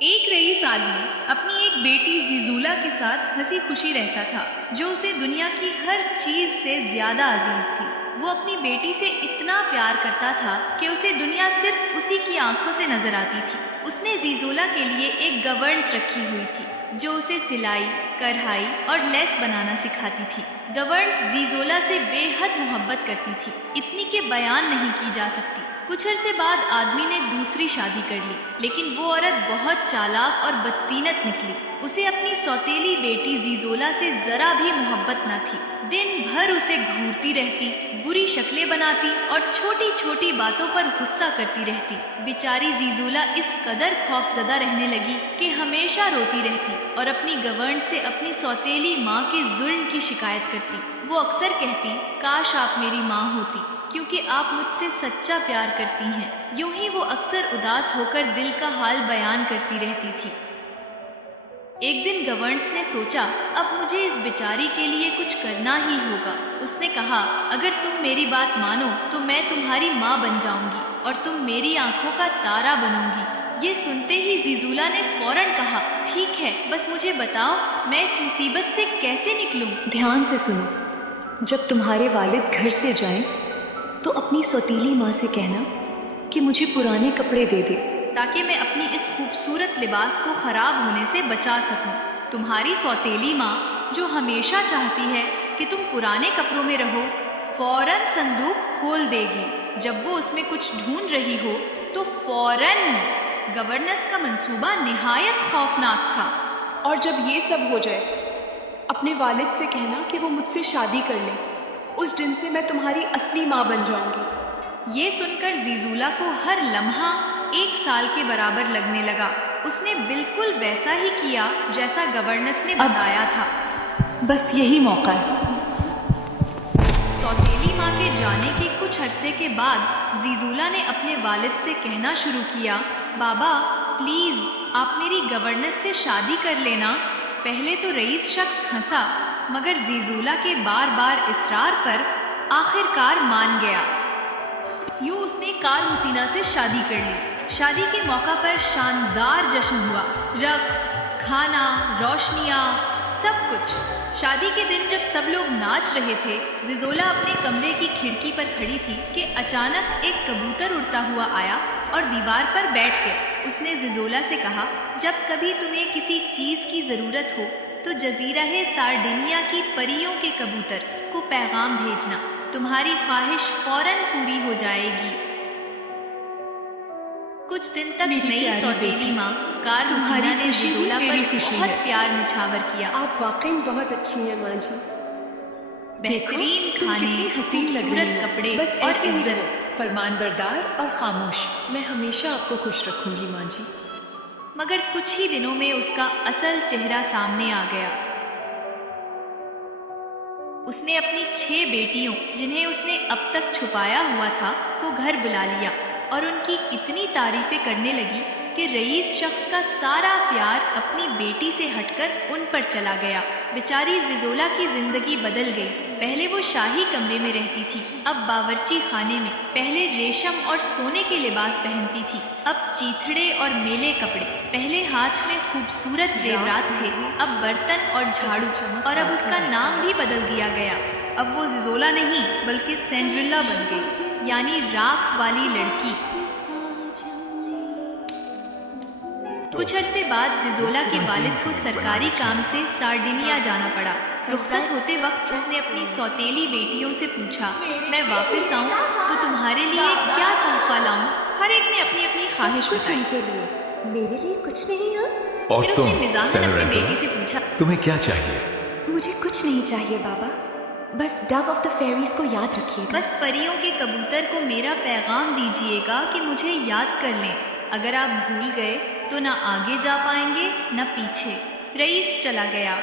ایک رئیس آدمی اپنی ایک بیٹی زیزولا کے ساتھ ہنسی خوشی رہتا تھا، جو اسے دنیا کی ہر چیز سے زیادہ عزیز تھی۔ وہ اپنی بیٹی سے اتنا پیار کرتا تھا کہ اسے دنیا صرف اسی کی آنکھوں سے نظر آتی تھی۔ اس نے زیزولا کے لیے ایک گورنس رکھی ہوئی تھی جو اسے سلائی، کڑھائی اور لیس بنانا سکھاتی تھی۔ گورنس زیزولا سے بے حد محبت کرتی تھی، اتنی کہ بیان نہیں کی جا سکتی۔ کچھ عرصے بعد آدمی نے دوسری شادی کر لی، لیکن وہ عورت بہت چالاک اور بدطینت نکلی۔ اسے اپنی سوتیلی بیٹی زیزولا سے ذرا بھی محبت نہ تھی۔ دن بھر اسے گھورتی رہتی، بری شکلیں بناتی اور چھوٹی چھوٹی باتوں پر غصہ کرتی رہتی۔ بیچاری زیزولا اس قدر خوف زدہ رہنے لگی کہ ہمیشہ روتی رہتی اور اپنی گورنس سے اپنی سوتیلی ماں کے ظلم کی شکایت کرتی۔ وہ اکثر کہتی، کاش آپ میری ماں ہوتی، کیونکہ آپ مجھ سے سچا پیار کرتی ہیں۔ یوں ہی وہ اکثر اداس ہو کر دل کا حال بیان کرتی رہتی تھی۔ ایک دن گورنس نے سوچا، اب مجھے اس بیچاری کے لیے کچھ کرنا ہی ہوگا۔ اس نے کہا، اگر تم میری بات مانو تو میں تمہاری ماں بن جاؤں گی اور تم میری آنکھوں کا تارا بنوں گی۔ یہ سنتے ہی زیزولا نے فوراً کہا، ٹھیک ہے، بس مجھے بتاؤ میں اس مصیبت سے کیسے نکلوں؟ دھیان سے سنو، جب تمہارے والد گھر سے جائیں تو اپنی سوتیلی ماں سے کہنا کہ مجھے پرانے کپڑے دے دے، تاکہ میں اپنی اس خوبصورت لباس کو خراب ہونے سے بچا سکوں۔ تمہاری سوتیلی ماں جو ہمیشہ چاہتی ہے کہ تم پرانے کپڑوں میں رہو، فوراً صندوق کھول دے گی۔ جب وہ اس میں کچھ ڈھونڈ رہی ہو تو فوراً۔ گورنس کا منصوبہ نہایت خوفناک تھا۔ اور جب یہ سب ہو جائے، اپنے والد سے کہنا کہ وہ مجھ سے شادی کر لیں۔ اس دن سے میں تمہاری اصلی ماں بن جاؤں گی۔ یہ سن کر زیزولا کو ہر لمحہ 1 سال کے برابر لگنے لگا۔ اس نے بالکل ویسا ہی کیا جیسا گورنس نے بتایا تھا۔ بس یہی موقع ہے۔ سوتیلی ماں کے جانے کے کچھ عرصے کے بعد زیزولا نے اپنے والد سے کہنا شروع کیا، بابا پلیز آپ میری گورنس سے شادی کر لینا۔ پہلے تو رئیس شخص ہنسا، مگر زیزولا کے بار بار اصرار پر آخر کار مان گیا۔ یوں اس نے کار مسینہ سے شادی کر لی۔ شادی کے موقع پر شاندار جشن ہوا، رقص، کھانا، روشنیاں، سب کچھ۔ شادی کے دن جب سب لوگ ناچ رہے تھے، زیزولا اپنے کمرے کی کھڑکی پر کھڑی تھی کہ اچانک ایک کبوتر اڑتا ہوا آیا اور دیوار پر بیٹھ گیا۔ اس نے زیزولا سے کہا، جب کبھی تمہیں کسی چیز کی ضرورت ہو تو جزیرہ سارڈینیا کی پریوں کے کبوتر کو پیغام بھیجنا، تمہاری خواہش فوراً پوری ہو جائے گی۔ کچھ دن تک نئی سوتیلی ماں کار مسینہ نے زیزولا پر بہت پیار نچھاور کیا۔ آپ واقعی بہت اچھی ہیں ماں جی۔ بہترین کھانے، خوبصورت کپڑے اور عزت۔ فرمان بردار اور خاموش۔ میں ہمیشہ آپ کو خوش رکھوں گی ماں جی۔ مگر کچھ ہی دنوں میں اس کا اصل چہرہ سامنے آ گیا۔ اس نے اپنی 6 بیٹیوں، جنہیں اس نے اب تک چھپایا ہوا تھا، کو گھر بلا لیا اور ان کی اتنی تعریفیں کرنے لگی کہ رئیس شخص کا سارا پیار اپنی بیٹی سے ہٹ کر ان پر چلا گیا۔ بیچاری زیزولا کی زندگی بدل گئی۔ پہلے وہ شاہی کمرے میں رہتی تھی، اب باورچی خانے میں۔ پہلے ریشم اور سونے کے لباس پہنتی تھی، اب چیتھڑے اور میلے کپڑے۔ پہلے ہاتھ میں خوبصورت زیورات تھے، اب برتن اور جھاڑو، اور اب اس کا نام بھی بدل دیا گیا۔ اب وہ زیزولا نہیں بلکہ سینڈریلا بن گئی، یعنی راکھ والی لڑکی۔ کچھ عرصے بعد زیزولا کے والد کو سرکاری کام سے سارڈینیا جانا پڑا۔ رخصت ہوتے وقت اس نے اپنی سوتیلی بیٹیوں سے پوچھا، میں واپس آؤں تو تمہارے لیے کیا تحفہ لاؤں؟ ہر ایک نے اپنی اپنی خواہش بتائی۔ کے لیے میرے لیے کچھ نہیں ہے۔ اور پھر اس تم نے مزاحن اپنی بیٹی سے پوچھا، تمہیں کیا چاہیے؟ مجھے کچھ نہیں چاہیے بابا، بس ڈو آف دا فیریز کو یاد رکھیے گا۔ بس پریوں کے کبوتر کو میرا پیغام دیجیے گا کہ مجھے یاد کر لیں۔ اگر آپ بھول گئے تو نہ آگے جا پائیں گے نہ پیچھے۔ رئیس چلا گیا،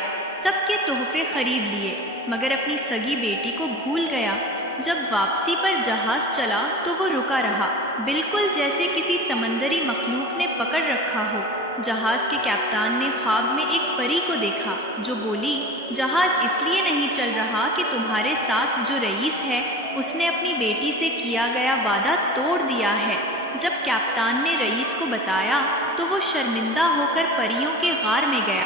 سب کے تحفے خرید لیے، مگر اپنی سگی بیٹی کو بھول گیا۔ جب واپسی پر جہاز چلا تو وہ رکا رہا، بالکل جیسے کسی سمندری مخلوق نے پکڑ رکھا ہو۔ جہاز کے کپتان نے خواب میں ایک پری کو دیکھا جو بولی، جہاز اس لیے نہیں چل رہا کہ تمہارے ساتھ جو رئیس ہے اس نے اپنی بیٹی سے کیا گیا وعدہ توڑ دیا ہے۔ جب کیپٹن نے رئیس کو بتایا تو وہ شرمندہ ہو کر پریوں کے غار میں گیا